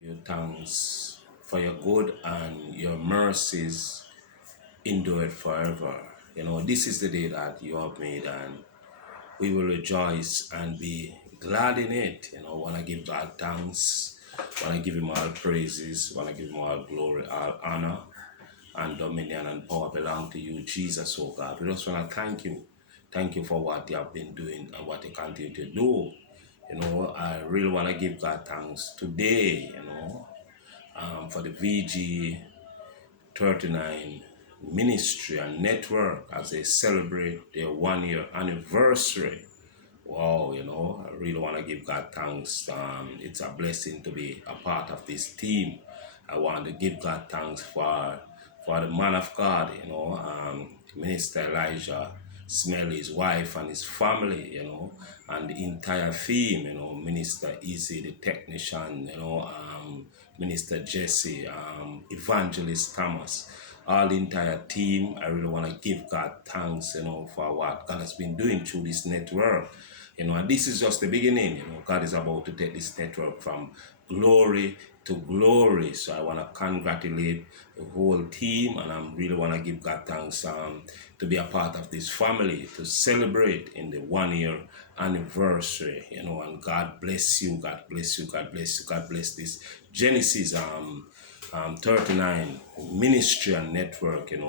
Your thanks for your good and your mercies endure forever. This is the day that you have made, and we will rejoice and be glad in it. Want to give God thanks, want to give Him all praises, want to give Him all glory, all honor, and dominion and power belong to you, Jesus, oh God. We just want to thank you. Thank you for what you have been doing and what you continue to do. I really want to give God thanks today, for the VG 39 ministry and network as they celebrate their 1 year anniversary. Wow, I really want to give God thanks. It's a blessing to be a part of this team. I want to give God thanks for the man of God, Minister Elijah Smell, his wife and his family, and the entire team, Minister Easy, the technician, Minister Jesse, Evangelist Thomas, all the entire team. I really want to give God thanks, for what God has been doing through this network. And this is just the beginning. God is about to take this network from glory to glory. So I want to congratulate the whole team, and I really want to give God thanks to be a part of this family, to celebrate in the 1 year anniversary, and God bless you, God bless you, God bless you, God bless this Genesis 39 ministry and network, and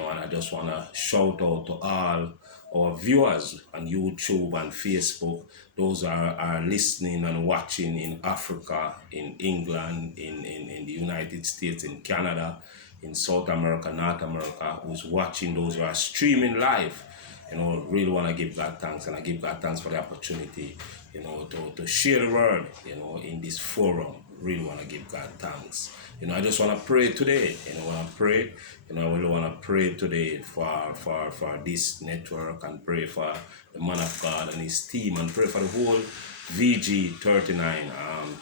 I just want to shout out to all our viewers on YouTube and Facebook, those are listening and watching in Africa, in England, in the United States, in Canada, in South America, North America, who's watching, those who are streaming live. Really want to give God thanks, and I give God thanks for the opportunity, to share the word, in this forum. Really want to give God thanks. I just want to pray today. I really want to pray today for this network, and pray for the man of God and his team, and pray for the whole VG 39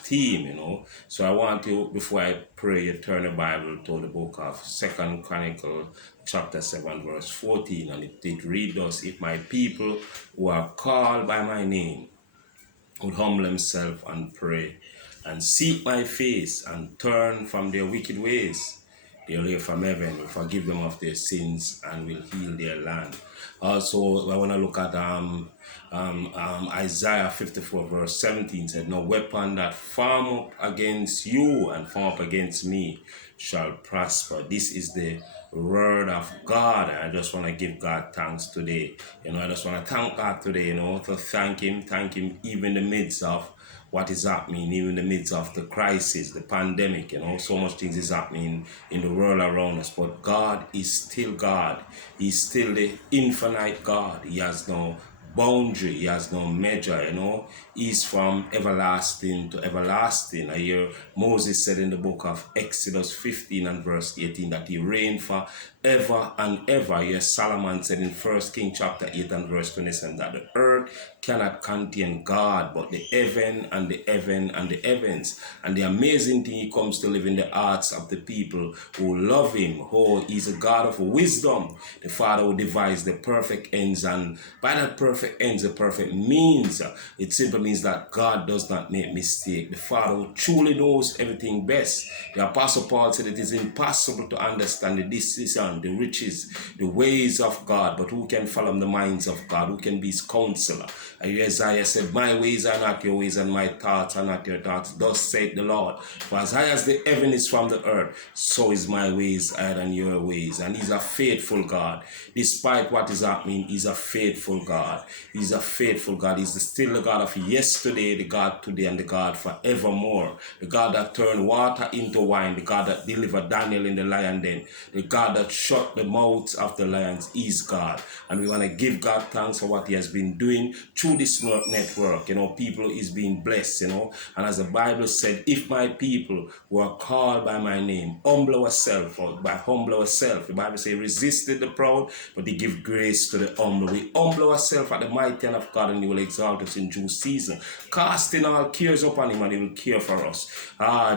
team, So I want you, before I pray, you turn the Bible to the book of 2 Chronicle chapter 7 verse 14, and it reads thus: If my people who are called by my name would humble themselves and pray and seek my face and turn from their wicked ways, they'll hear from heaven, will forgive them of their sins, and will heal their land. Also, I want to look at Isaiah 54 verse 17 said, No weapon that form up against you and form up against me shall prosper. This is the word of God. I just want to give God thanks today. I just want to thank God today, to thank Him even in the midst of what is happening, even in the midst of the crisis, the pandemic, so much things is happening in the world around us. But God is still God. He's still the infinite God. He has no boundary, he has no measure, he's from everlasting to everlasting. I hear Moses said in the book of Exodus 15 and verse 18 that he reigned for ever and ever. Yes, Solomon said in 1 King chapter 8 and verse 27 that the earth cannot contain God, but the heaven and the heaven and the heavens. And the amazing thing, he comes to live in the hearts of the people who love him. Oh, he's a God of wisdom, the Father who devised the perfect ends, and by that perfect ends, the perfect means, it simply means that God does not make mistake. The Father who truly knows everything best. The Apostle Paul said it is impossible to understand the decision, the riches, the ways of God, but who can follow the minds of God? Who can be his counselor? Isaiah said, My ways are not your ways, and my thoughts are not your thoughts. Thus saith the Lord. For as high as the heaven is from the earth, so is my ways higher than your ways. And he's a faithful God. Despite what is happening, he's a faithful God. He's a faithful God. He's still the God of yesterday, the God today, and the God forevermore. The God that turned water into wine, the God that delivered Daniel in the lion den, the God that shut the mouths of the lions is God. And we want to give God thanks for what he has been doing through this network. People is being blessed, and as the Bible said, if my people who are called by my name humble ourselves, or by humble ourselves, the Bible says, resisted the proud, but they give grace to the humble. We humble ourselves at the mighty hand of God, and he will exalt us in due season. Casting all cares upon him, and he will care for us.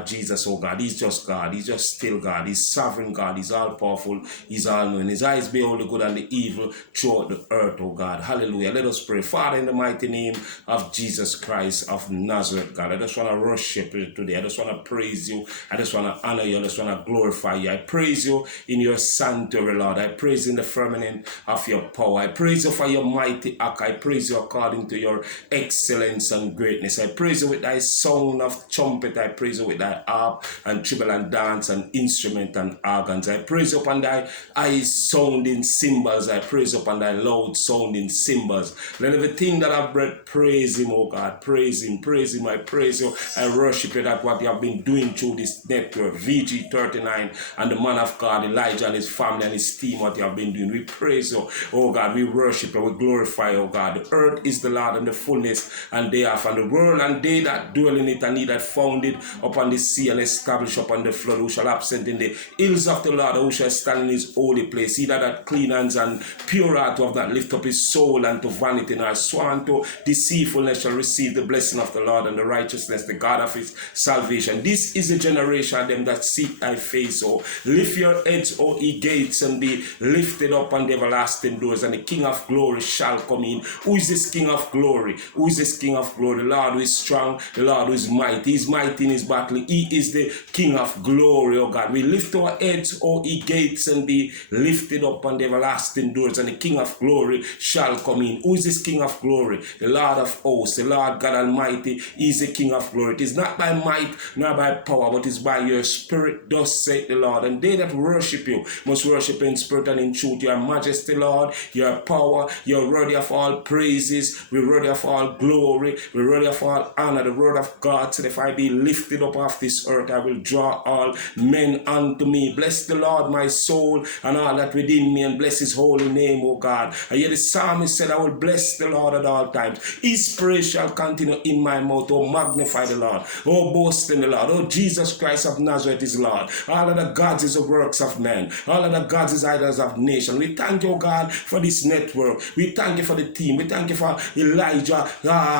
Jesus, oh God, he's just God. He's just still God. He's sovereign God. He's all powerful. He's all knowing. His eyes behold the good and the evil throughout the earth, oh God. Hallelujah. Let us pray. Father, in the mighty name of Jesus Christ of Nazareth, God, I just want to worship you today. I just want to praise you. I just want to honor you. I just want to glorify you. I praise you in your sanctuary, Lord. I praise you in the firmament of your power. I praise you for your mighty act. I praise you according to your excellence and greatness. I praise you with thy sound of trumpet. I praise you with thy harp and treble and dance and instrument and organs. I praise you upon thy high sounding cymbals. I praise you upon thy loud sounding cymbals. Let everything that I've breath praise him, oh God. Praise him, praise him. I praise you. I worship you that what you have been doing through this network, VG39, and the man of God, Elijah, and his family and his team, what you have been doing. We praise you, oh God. We worship you. We glorify you, oh God. The earth is the Lord and the fullness and thereof, and the world and they that dwell in it, and he that founded upon the sea and established upon the flood, who shall absent in the hills of the Lord, who shall stand in his holy place. He that hath clean hands and pure heart, who have not lift up his soul unto vanity, nor sworn to deceitfulness, shall receive the blessing of the Lord and the righteousness, the God of his salvation. This is the generation of them that seek thy face. O lift your heads, O ye gates, and be lifted up on the everlasting doors, and the King of glory shall come in. Who is this King of glory? Who is this King of glory? The Lord who is strong, the Lord who is mighty. He is mighty in his battle. He is the King of glory, O God. We lift our heads, O ye gates, and be lifted up on the everlasting doors, and the King of glory shall come in. Who is this King of glory? The Lord of hosts, the Lord God Almighty. He is the King of glory. It is not by might nor by power, but it is by your spirit, thus saith the Lord. And they that worship you must worship in spirit and in truth. Your majesty, Lord, your power, you're worthy of all praises, we're worthy of all glory, we're worthy of all honor. The word of God said, if I be lifted up off this earth, I will draw all men unto me. Bless the Lord, my soul, and all that within me, and bless his holy name, O God. And yet the psalmist said, I will bless the Lord at all times. His praise shall continue in my mouth. Oh, magnify the Lord. Oh, boast in the Lord. Oh, Jesus Christ of Nazareth is Lord. All of the gods is the works of men. All of the gods is idols of nation. We thank you, God, for this network. We thank you for the team. We thank you for Elijah,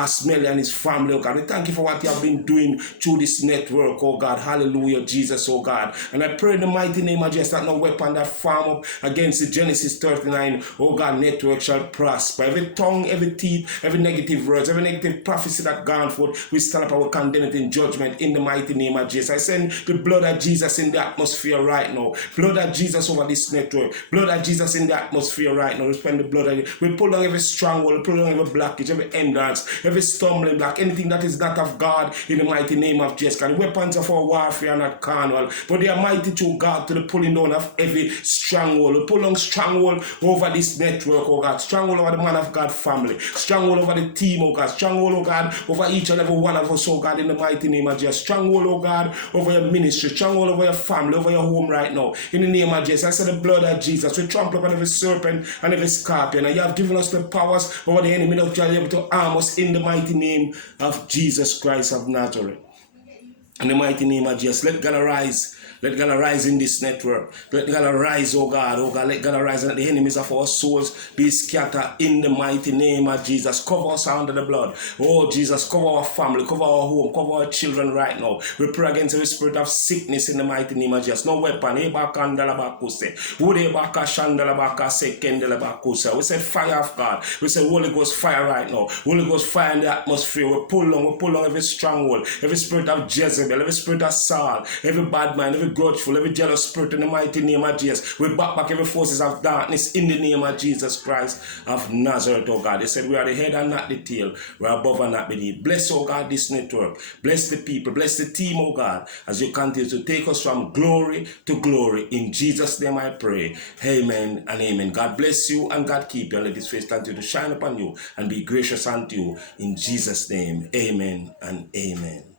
Smelly and his family, oh God. We thank you for what you have been doing through this network, oh God. Hallelujah, Jesus, oh God. And I pray in the mighty name of Jesus that no weapon that form up against the Genesis 39, oh God, network shall prosper. Every tongue, every teeth, every negative words, every negative prophecy that gone forth, we stand up and we condemn it in judgment in the mighty name of Jesus. I send the blood of Jesus in the atmosphere right now. Blood of Jesus over this network. Blood of Jesus in the atmosphere right now. We spend the blood of it. We pull down every stronghold, we pull down every blockage, every hindrance, every stumbling block, anything that is not of God in the mighty name of Jesus. And the weapons of our warfare are not carnal, but they are mighty to God, to the pulling down of every stronghold. We pull down stronghold over this network, oh God. Stronghold over the man of God family. Stronghold over the team, oh God. Stronghold, oh God, over each and every one of us, oh God, in the mighty name of Jesus. Stronghold, oh God, over your ministry. Stronghold over your family, over your home right now. In the name of Jesus, I say the blood of Jesus. We trample upon every serpent and every scorpion. And you have given us the powers over the enemy that you are able to arm us in the mighty name of Jesus Christ of Nazareth. In the mighty name of Jesus, let God arise. Let God arise in this network. Let God arise, oh God. Oh God, let God arise, and let the enemies of our souls be scattered in the mighty name of Jesus. Cover us under the blood. Oh Jesus, cover our family, cover our home, cover our children right now. We pray against every spirit of sickness in the mighty name of Jesus. No weapon. We said fire of God. We said Holy Ghost fire right now. Holy Ghost fire in the atmosphere. We pull on every stronghold, every spirit of Jezebel, every spirit of Saul, every bad mind, every grudgeful, every jealous spirit in the mighty name of Jesus. We back every forces of darkness in the name of Jesus Christ of Nazareth, oh God. They said we are the head and not the tail. We are above and not beneath. Bless, oh God, this network. Bless the people. Bless the team, oh God, as you continue to take us from glory to glory. In Jesus' name I pray. Amen and amen. God bless you and God keep you. And let his face continue to shine upon you and be gracious unto you. In Jesus' name, amen and amen.